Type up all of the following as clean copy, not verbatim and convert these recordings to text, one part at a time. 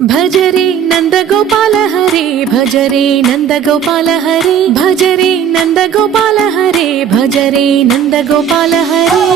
भजरे नन्दगोपाल हरे भजरे नन्दगोपाल हरे भजरे नन्दगोपाल हरे भजरे नन्दगोपाल हरे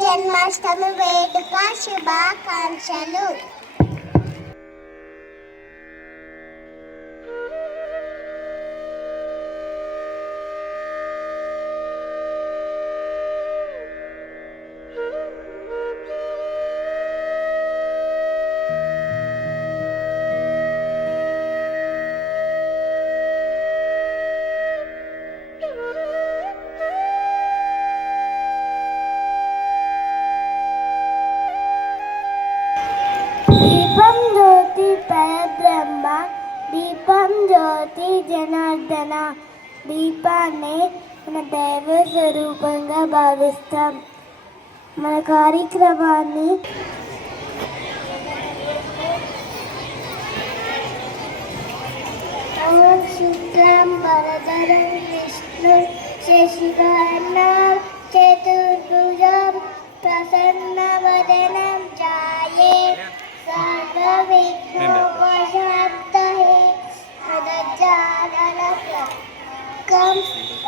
జన్మాష్టమి వేడుక శుభాకాంక్షలు. దీపం జ్యోతి పరబ్రహ్మ, దీపం జ్యోతి జనార్దన. దీపాన్ని మన దైవ స్వరూపంగా భావిస్తాం. మన కార్యక్రమాన్ని శుక్లం వరదరం విష్ణు శశివర్ణం చతుర్భుజం ప్రసన్నవదనం ఛాయే సర్వవిఘ్నోపశాంతయే గజాననకం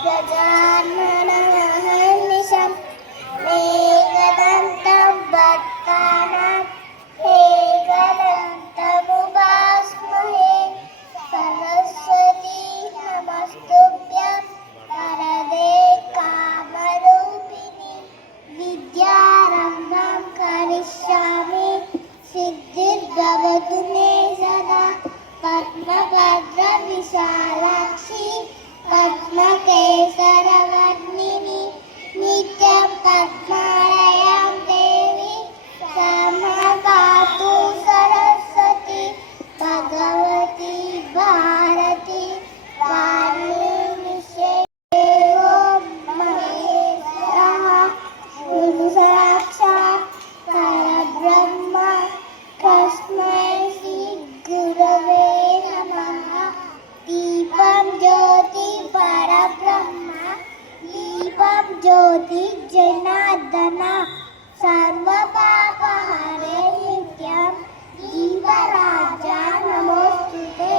గజాననమహర్నిశం మేఘదంతం భక్తానాం ఏకదంతముపాస్మహే. సరస్వతీ నమస్తుభ్యం వరదే కామరూపిణి విద్యారంభం కరిష్యామి సిద్ధిర్భవతు మే సదా. పద్మభద్ర విశాలాక్షి పద్మకేసరవర్ణిని నిత్యం పద్మాలయాం దేవి సమపాతు సరస్వతి భగవతి భారతి వాణి నిషేధో మహేశ్వరః గురు సాక్షాత్ పరబ్రహ్మ తస్మై శ్రీ గురవే నమః. దీపం జ్యోతి పరబ్రహ్మ, దీపం జ్యోతి జనార్దన. సర్వపాపహరే నిత్యం దీపరాజా నమోస్తుతే.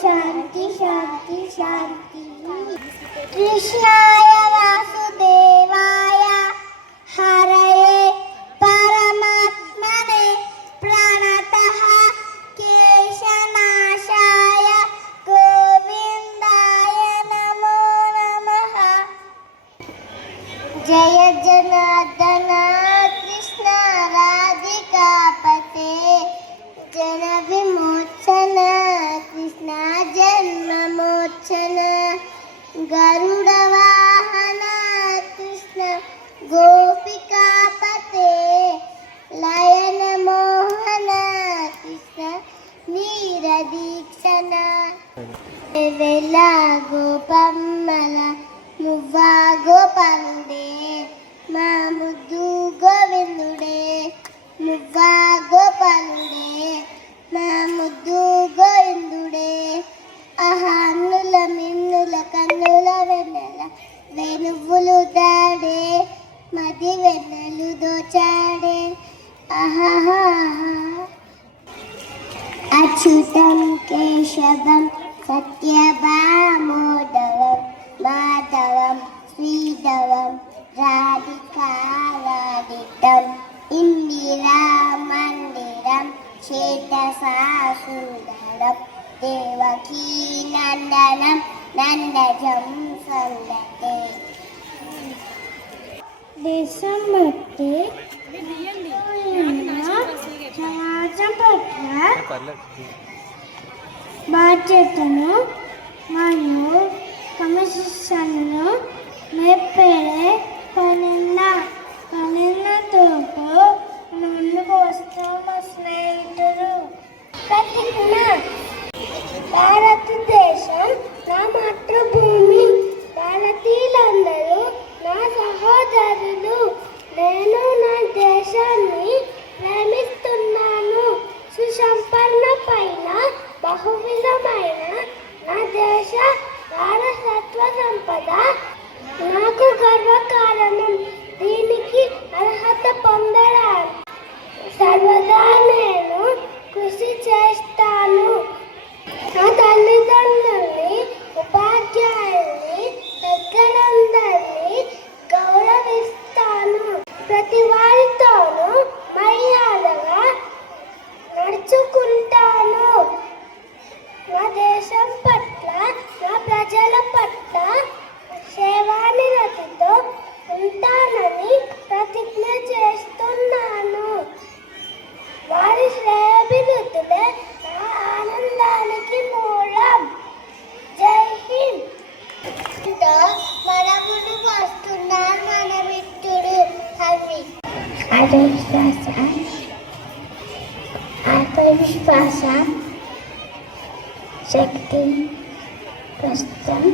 శాంతి శాంతి శాంతి. కృష్ణాయ వాసుదేవాయ హరయే పరమాత్మనే ప్రణతః కేశనాశాయ గోవిందాయ నమో నమః. జయ జనార్దన కృష్ణ రాధికాపతే జన విమోచన కృష్ణ జన్మమోచన గరుడ వాహన కృష్ణ గోపికాపతే లయన మోహన కృష్ణ నీరదీక్షణ వెల గోపమ్మల మువ్వా గోపాలుడే మా ముద్దు గోవిందుడే మువ్వా గోపాలుడే మా ముద్దు గోవిందుడే అహన్నుల మిన్నుల కన్నుల వెన్నెల వెనువులు దాడే మది వెన్నెలు దోచాడే ఆహా. అచ్యుతం కేశవం సత్యభామోదవం మాధవం శ్రీధవం రాధికారాధితం ఇందిరా మందిరం చేతసా సుందరం దేవకీ నందనం నందజం సందతే. దేశం బట్టి సమాజం పట్ల బాధ్యతను మరియు క్రమశిక్షణను నేర్పేదే పనిన్నతో మన ముందుకు వస్తున్న మా స్నేహితుడు ప్రతిజ్ఞ. భారతదేశం నా మాతృభూమి, భారతీయులందరూ నా సహోదరులు. నేను నా దేశాన్ని ప్రేమిస్తున్నాను. సుసంపన్న పైన బహువిధమైన నా దేశ వారసత్వ సంపద నాకు గర్వకారణం. దీనికి అర్హత పొందడానికి సర్వదా నేను కృషి చేస్తాను. నా తల్లిదండ్రుల్ని, ఉపాధ్యాయుల్ని, పెద్దలందరినీ గౌరవిస్తాను. ప్రతి వారితోనూ మర్యాదగా నడుచుకుంటాను. నా దేశం పట్ల, నా ప్రజల పట్ల సేవానిరతితో ఉంటానని ప్రతిజ్ఞ చేస్తున్నాను. వారి శ్రేయాభివృద్ధులే నా ఆనందానికి మూలం. జై హింద్. మనమును వస్తున్నారు మన మిత్రుడు హరి. ఆత్మవిశ్వాస శక్తి కష్టం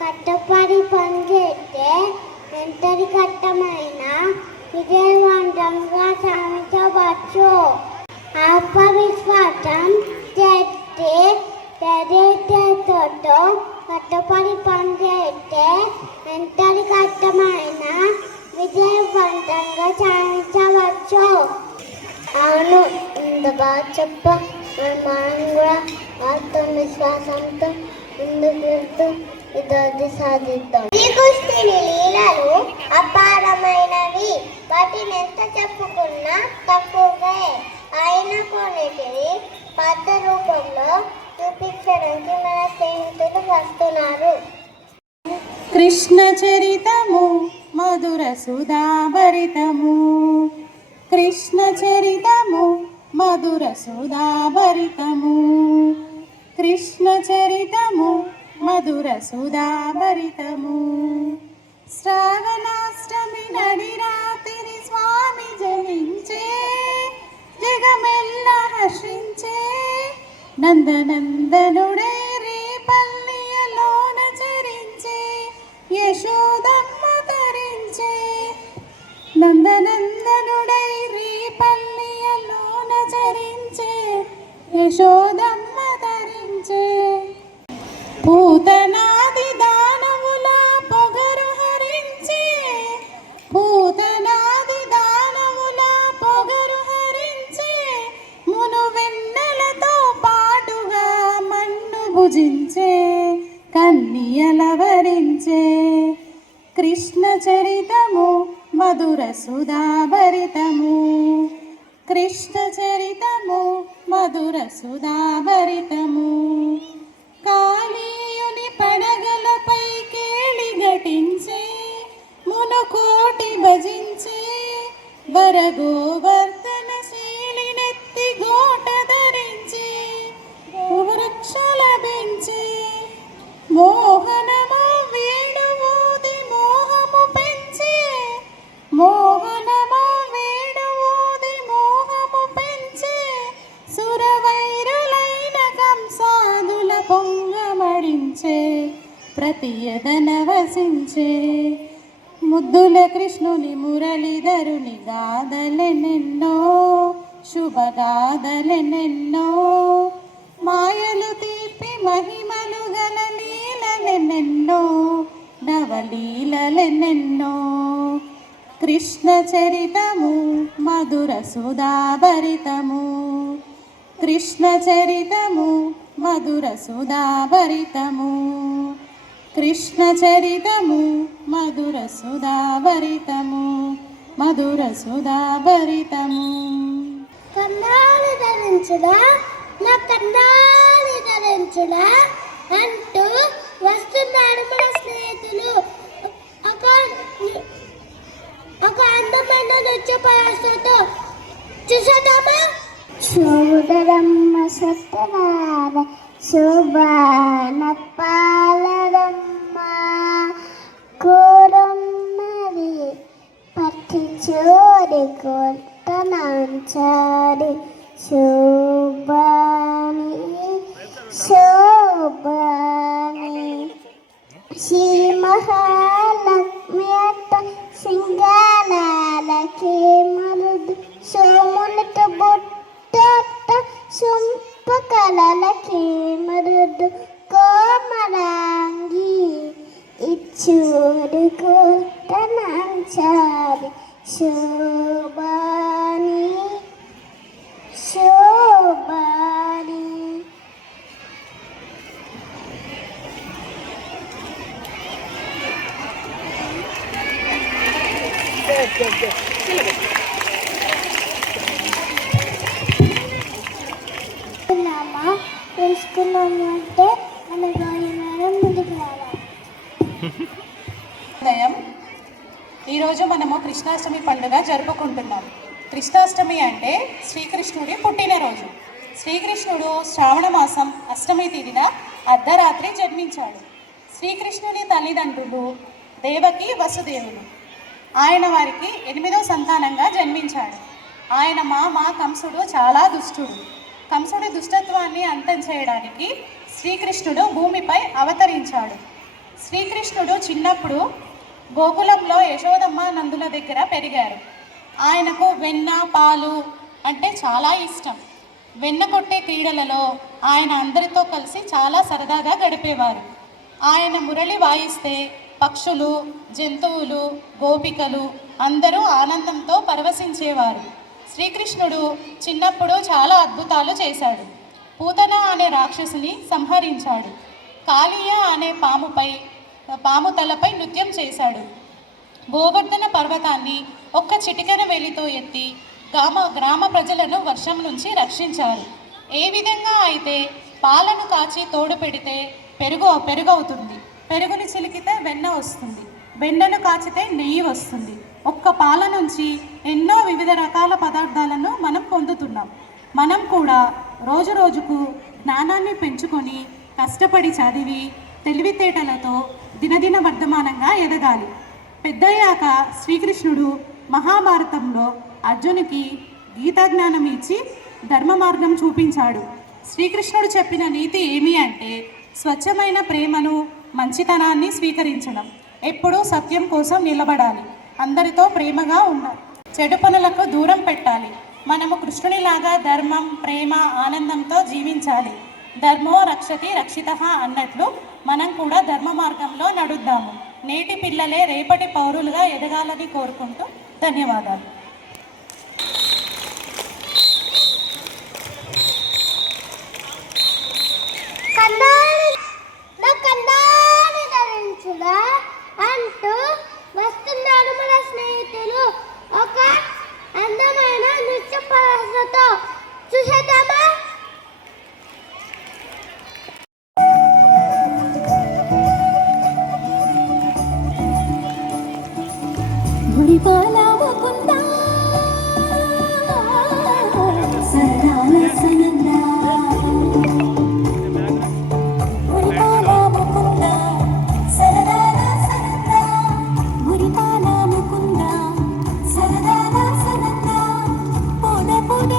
కట్టపడి పనిచేస్తే ఎంతటి కట్టమైన విజయవంతంగా సాధించవచ్చు. ఆత్మవిశ్వాసం చేస్తే కట్టపడి పనిచేస్తే ఎంతటి కట్టమైన విజయవంతంగా సాధించవచ్చు. అవును, ఇంత బాగా చెప్ప. మనం కూడా ఆత్మవిశ్వాసంతో ముందుకు వెళ్తూ ఇది సాధిద్దాం. శ్రీకృష్ణుని లీలలు అపారమైనవి. వాటిని ఎంత చెప్పుకున్నా తక్కువే. ఆయన కొన్నిటిని పద్య రూపంలో చూపించడానికి మన స్నేహితులు వస్తున్నారు. కృష్ణ చరితము మధుర సుధాభరితము, కృష్ణ చరితము మధుర సుధాభరితము, కృష్ణ చరితము మధుర సుధాభరితము. శ్రావణాష్టమి నడి రాత్రి స్వామి జనించే, జగమెల్ల హర్షించే, నందనందనుడే రేపల్లియలోన చరించే, యశోదమ్మ తరించే. నందనందనుడై రేపల్లియలోన చరించే, యశోదమ్మ తరించే. పూతనాది దానవుల పొగర మది అలవరించే కృష్ణ చరితము మధుర సుధాభరితము కృష్ణ చరితము మధుర సుధాభరితము కాళీయుని పడగలపై కేళి ఘటించే మునుకోటి భజించే వరగోవర్ధన శీలినెత్తి గోట ధరించే వృక్ష లభించే మోహనము వేణువూది మోహము పెంచే మోహనము వేణువూది మోహము పెంచే సురవైరులైన కంసాదుల పొంగమడించే ప్రతియదన వసించే ముద్దుల కృష్ణుని మురళీధరుని గాథలెన్నెన్నో శుభగాథలెన్నెన్నో మాయలు తీపి మహిమలు గల లీలలెన్నెన్నో నవలీలలెన్నెన్నో కృష్ణ చరితము మధుర సుధాభరితము కృష్ణ చరితము మధుర సుధాభరితము కృష్ణ చరితము మధుర సుధాభరితము మధుర సుధాభరితము కన్నాలు ధరించుడా నా కన్నాలు ధరించుడా అంటూ వస్తున్నారు మన స్నేహితులు ఒక అందమైన నృత్య ప్రదర్శనతో చూసేద్దామా సోదరమ్మ సత్తనార శోభాన పాలరమ్మ కోరమ్మది పట్టి చోరి కొట్టనాంచారి శోభాని శోభాని శ్రీ మహాలక్ష్మి అట్ట సింగాలకే మరుదు సోమునిత బొట్ట సుంపకలకే మరుదు కోమరాంగి ఇచ్చూరు కొట్టనాంచారి శోభాని శోభాని తెలుసుకున్నాము అంటే మన గాయనం ముందుకు రావాలి. ఉదయం ఈరోజు మనము కృష్ణాష్టమి పండుగ జరుపుకుంటున్నాం. కృష్ణాష్టమి అంటే శ్రీకృష్ణుడి పుట్టినరోజు. శ్రీకృష్ణుడు శ్రావణ మాసం అష్టమి తిథిన అర్ధరాత్రి జన్మించాడు. శ్రీకృష్ణుని తల్లిదండ్రులు దేవకి వసుదేవులు. ఆయన వారికి 8వ సంతానంగా జన్మించాడు. ఆయన మామ కంసుడు చాలా దుష్టుడు. కంసుడి దుష్టత్వాన్ని అంతం చేయడానికి శ్రీకృష్ణుడు భూమిపై అవతరించాడు. శ్రీకృష్ణుడు చిన్నప్పుడు గోకులంలో యశోదమ్మ నందుల దగ్గర పెరిగారు. ఆయనకు వెన్న పాలు అంటే చాలా ఇష్టం. వెన్న కొట్టే క్రీడలలో ఆయన అందరితో కలిసి చాలా సరదాగా గడిపేవారు. ఆయన మురళి వాయిస్తే పక్షులు, జంతువులు, గోపికలు అందరూ ఆనందంతో పరవశించేవారు. శ్రీకృష్ణుడు చిన్నప్పుడు చాలా అద్భుతాలు చేశాడు. పూతన అనే రాక్షసుని సంహరించాడు. కాళీయ అనే పాము తలపై నృత్యం చేశాడు. గోవర్ధన పర్వతాన్ని ఒక్క చిటికెన వేలితో ఎత్తి గ్రామ ప్రజలను వర్షం నుంచి రక్షించారు. ఏ విధంగా అయితే పాలను కాచి తోడు పెడితే పెరుగవుతుంది, పెరుగుని చిలికితే వెన్న వస్తుంది, వెన్నను కాచితే నెయ్యి వస్తుంది. ఒక్క పాల నుంచి ఎన్నో వివిధ రకాల పదార్థాలను మనం పొందుతున్నాం. మనం కూడా రోజు రోజుకు జ్ఞానాన్ని పెంచుకొని కష్టపడి చదివి తెలివితేటలతో దినదిన వర్ధమానంగా ఎదగాలి. పెద్దయ్యాక శ్రీకృష్ణుడు మహాభారతంలో అర్జునికి గీతాజ్ఞానం ఇచ్చి ధర్మ మార్గం చూపించాడు. శ్రీకృష్ణుడు చెప్పిన నీతి ఏమి అంటే స్వచ్ఛమైన ప్రేమను, మంచితనాన్ని స్వీకరించడం, ఎప్పుడూ సత్యం కోసం నిలబడాలి, అందరితో ప్రేమగా ఉండాలి, చెడు పనులకు దూరం పెట్టాలి. మనము కృష్ణునిలాగా ధర్మం, ప్రేమ, ఆనందంతో జీవించాలి. ధర్మో రక్షతి రక్షితః అన్నట్లు మనం కూడా ధర్మ మార్గంలో నడుద్దాము. నేటి పిల్లలే రేపటి పౌరులుగా ఎదగాలని కోరుకుంటూ ధన్యవాదాలు. కన్నాలు మురిపాల ముకుందా సరదాల సనందా మురిపాల ముకుందా సరదాల సనందా మురిపాల ముకుందా సరదాల సనందా పొద పొద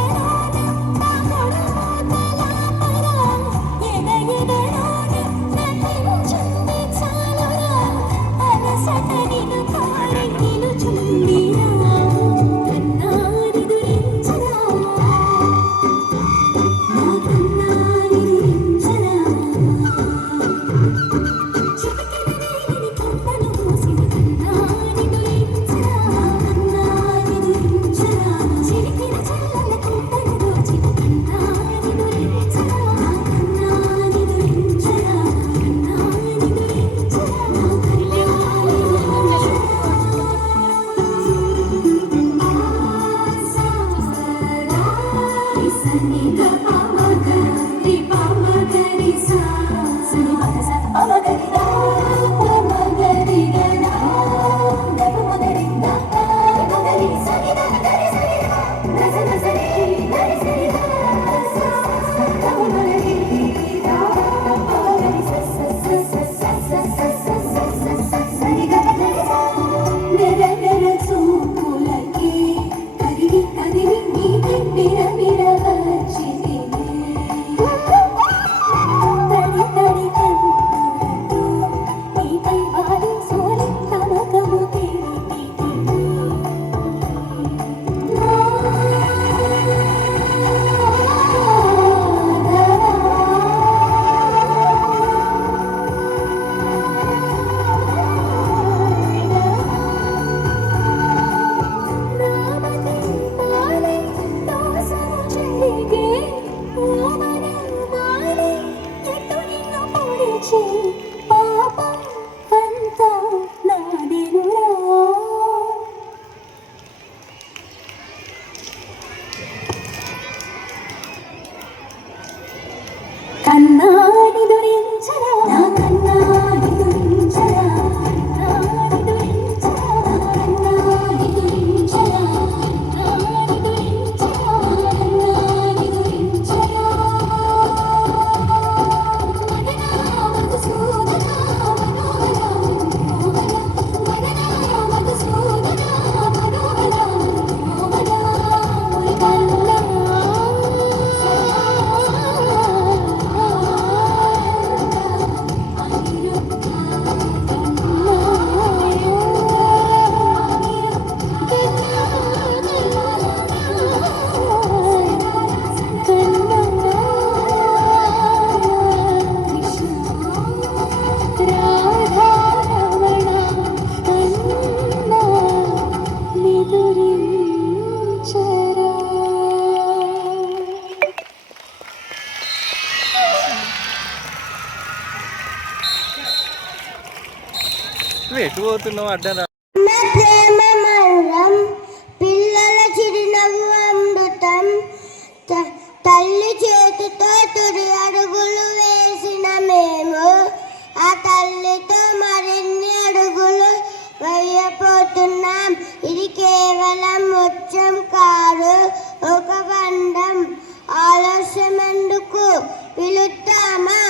కన్నాని దొరించరా నా కన్నాని దొరించరా కన్నాని దొరించరా కన్నాని దొరించరా కన్నాని దొరించరా కన్నాని దొరించరా మదనామకు సూదనా మనోహరా మదనామకు సూదనా మనోహరా మనోహరా కన్నా ఎటు పోతున్నావు అడ్డం ప్రేమ మౌనం పిల్లల చిరునవ్వు అమృతం తల్లి చేతితో తొలి అడుగులు వేసిన మేము ఆ తల్లితో మరిన్ని అడుగులు వేయబోతున్నాం. ఇది కేవలం ముత్యం కాదు, ఒక బంధం. ఆలస్యం ఎందుకు, పిలుద్దామా?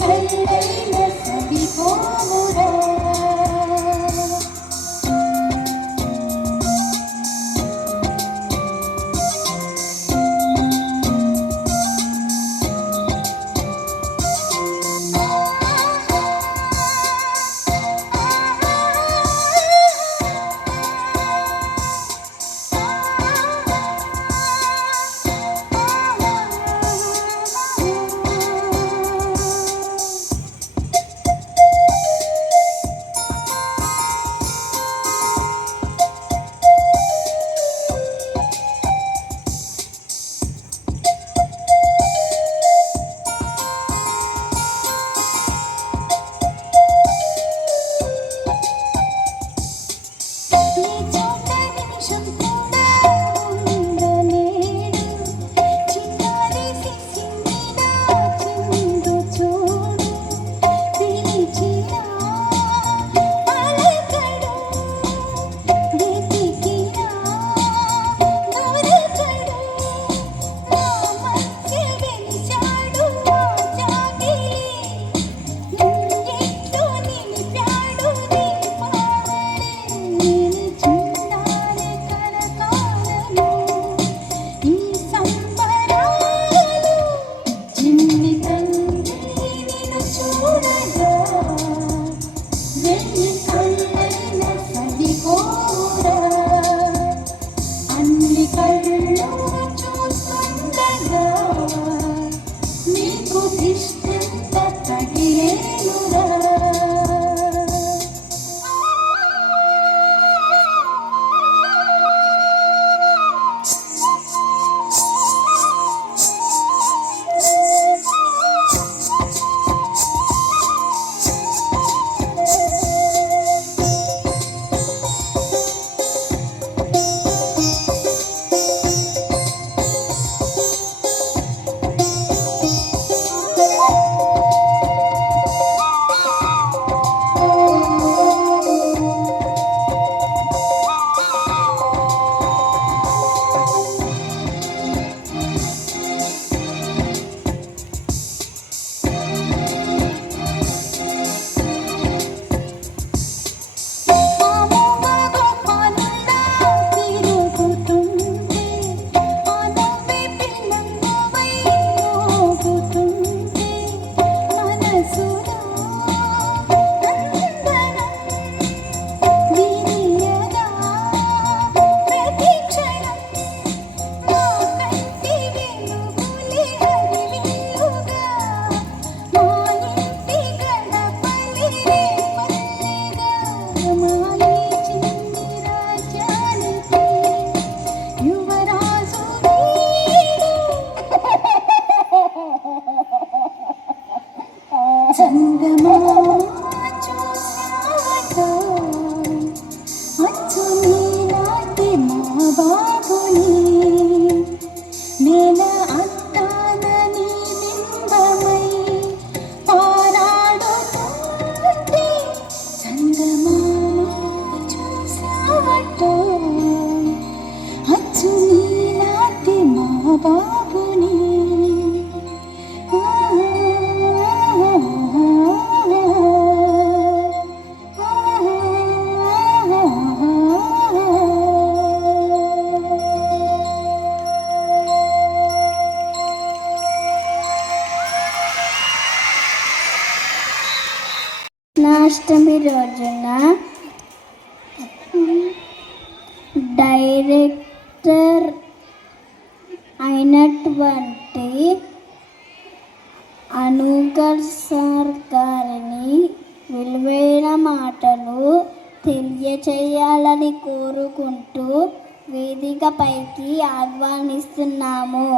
కళ్ళైన సరిపోవురా చందమామ చూశావటో అచ్చు నీలాంటి మా బాబుని నేల అంతానని బింబమై పారాడుతుంటే చందమామ చూశావటో అచ్చు నీలాంటి మా బాబుని కృష్ణాష్టమి రోజున డైరెక్టర్ అయినటువంటి అనుగర్ సార్ గారిని విలువైన మాటలు తెలియచేయాలని కోరుకుంటూ వేదికపైకి ఆహ్వానిస్తున్నాము.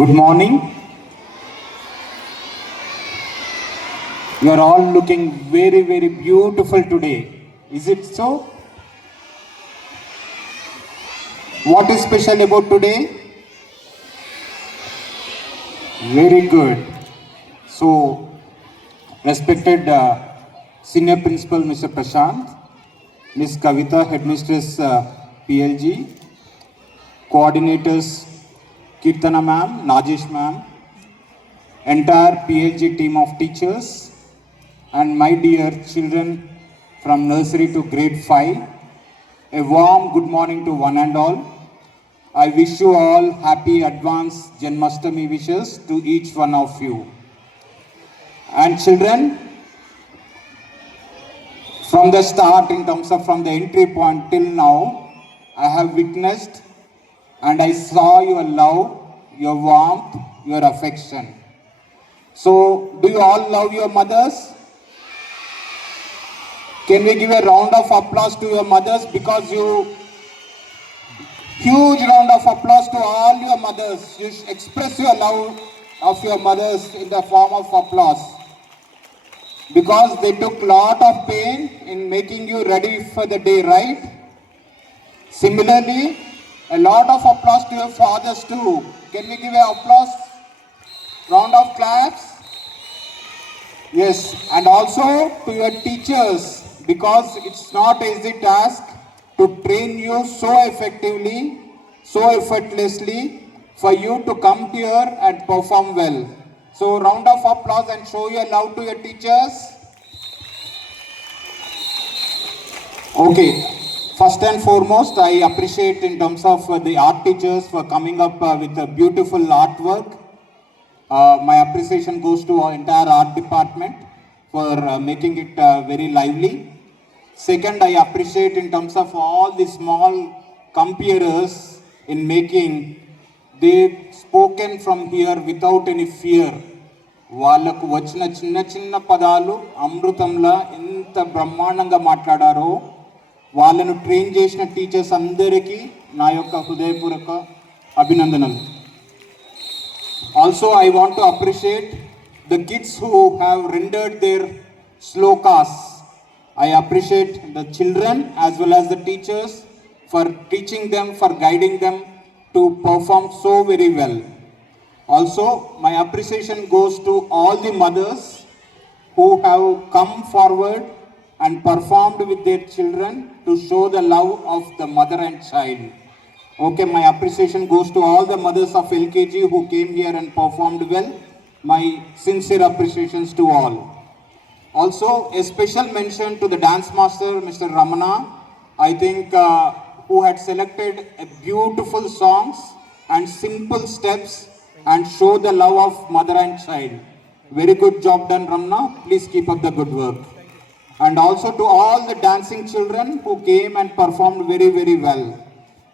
Good morning. You are all looking very, very beautiful today. Is it so? What is special about today? Very good. So, respected Senior Principal Mr. Prashant, Ms. Kavita, Headmistress PLG, Coordinators Kirtana ma'am, Najesh ma'am, entire PLG team of teachers, and my dear children from nursery to grade 5, a warm good morning to one and all. I wish you all happy advance Janmashtami wishes to each one of you. And children, from the start, in terms of from the entry point till now, I have witnessed and I saw your love, your warmth, your affection. So, do you all love your mothers? Can we give a round of applause to your mothers, because you, huge round of applause to all your mothers. You express your love of your mothers in the form of applause, because they took lot of pain in making you ready for the day, right? Similarly, a lot of applause to your fathers too. Can we give an applause? Round of claps. Yes, and also to your teachers, because it's not easy task to train you so effectively, so effortlessly, for you to come here and perform well. So round of applause and show your love to your teachers. Okay. First and foremost, I appreciate in terms of the art teachers for coming up with a beautiful artwork. My appreciation goes to our entire art department for making it very lively. Second, I appreciate in terms of all the small compeers in making, they've spoken from here without any fear. వాళ్ళకు వచ్చిన చిన్న చిన్న పదాలు అమృతంలా ఎంత బ్రహ్మాండంగా మాట్లాడారో, వాళ్ళను train చేసిన టీచర్స్ అందరికీ నా యొక్క హృదయపూర్వక అభినందనలు. Also I want to appreciate the kids who have rendered their shlokas. I appreciate the children as well as the teachers for teaching them, for guiding them to perform so very well. Also, my appreciation goes to all the mothers who have come forward and performed with their children to show the love of the mother and child. Okay, my appreciation goes to all the mothers of LKG who came here and performed well. My sincere appreciations to all. Also, a special mention to the dance master, Mr. Ramana, I think, who had selected a beautiful songs and simple steps and show the love of mother and child. Very good job done, Ramana. Please keep up the good work. and also to all the dancing children who came and performed very, very well.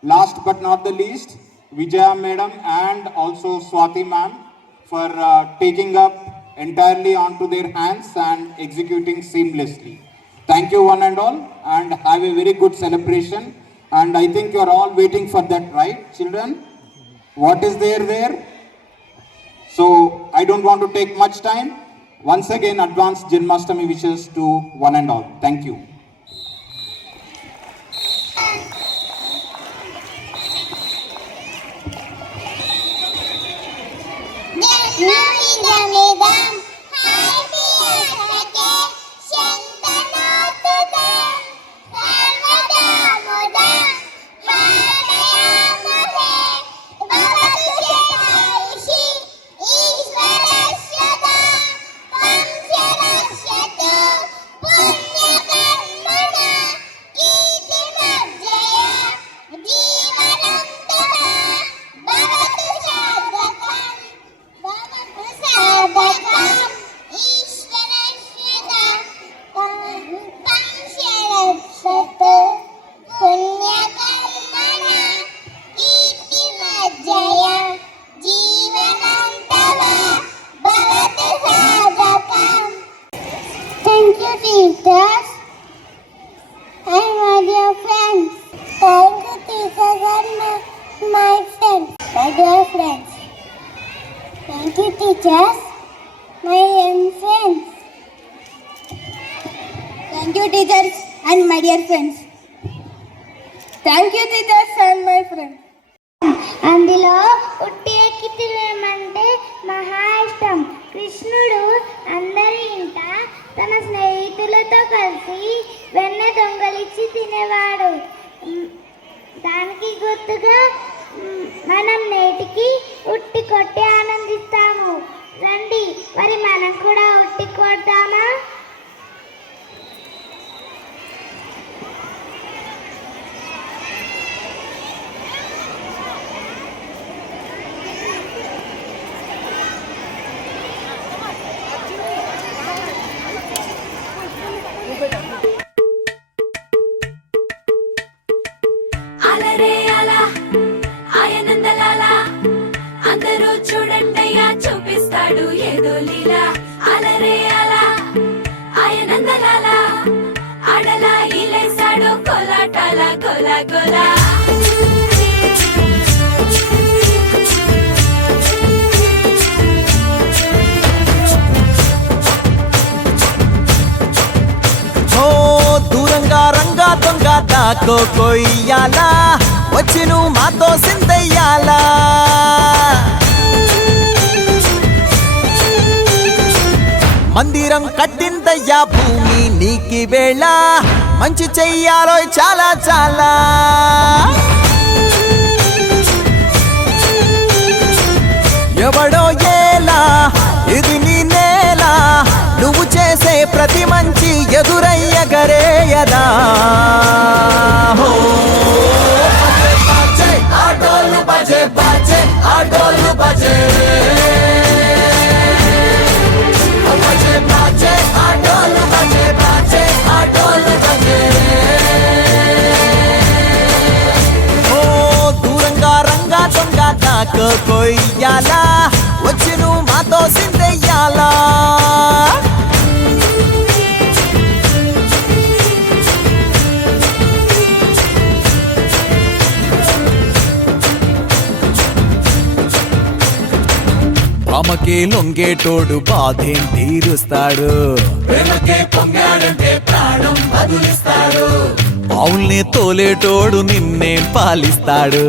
Last but not the least, Vijaya Madam and also Swati Ma'am for taking up entirely onto their hands and executing seamlessly. Thank you one and all, and have a very good celebration. And I think you are all waiting for that, right, children? What is there? So I don't want to take much time. Once again, advanced Janmashtami wishes to one and all. Thank you. Thank you, teachers and my dear friends. Thank you, teachers and my friends, my dear friends. Thank you, teachers, my friends. Thank you, teachers and my dear friends. Thank you, teachers and my friends. అందులో ఉట్టి ఎక్కి తిరగమంటే మహా ఇష్టం. కృష్ణుడు అందరి ఇంట తన స్నేహితులతో కలిసి వెన్న దొంగలిచ్చి తినేవాడు. దానికి గుర్తుగా మనం నేటికి ఉట్టి కొట్టి ఆనందిస్తాము. రండి మరి మనం కూడా ఉట్టి కొడతామా? అలరే అలా ఆయనందలాలా అందరూ చూడండయ్యా చూపిస్తాడు ఏదో లీలా. అలరే అలా ఆయనందలాలా ఆడలా ఈలేసాడు కోలాటాల గోలా గోలా. దూరంగా రంగా దొంగ దాకో కొయ్యాలా వచ్చి నువ్వు మాతో సిందయ్యాలా. మందిరం కట్టిందయ్యా భూమి నీకి వేళ మంచి చెయ్యాలో చాలా చాలా. ఎవడో ఏలా ఇది నీ నేల నువ్వు చేసే ప్రతి మంచి ఎదురయ్యగరేయదా. ఆటోలు బజే బజే ఆటోలు బజే బజే బజే ఆటోలు బజే బజే ఆటోలు బజే. ఓ దూరంగా రంగా దొంగ దాకో కొయ్యాలా వచ్చి నువ్వు మాతో సిందెయ్యాలా. ఆమెకే లొంగేటోడు బాధేం తీరుస్తాడు. ప్రేమకే పొంగాడంటే ప్రాణం బదులిస్తాడు. అవుల్ని తోలేటోడు నిన్నేం పాలిస్తాడు.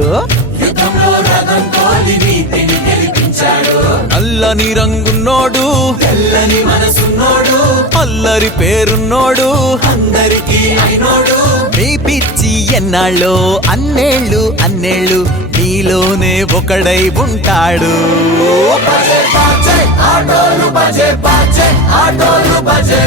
యుద్ధంలో రథం తోలి నీతిని గెలిపించాడు. నల్లని రంగున్నోడు తెల్లని మనసున్నోడు అల్లరి పేరున్నోడు అందరికీ అయినోడు. మీ పిచ్చి ఎన్నాళ్ళో అన్నేళ్ళు అన్నేళ్ళు నీలోనే ఒకడై ఉంటాడు. ఆటోలు బజే బజే ఆటోలు బజే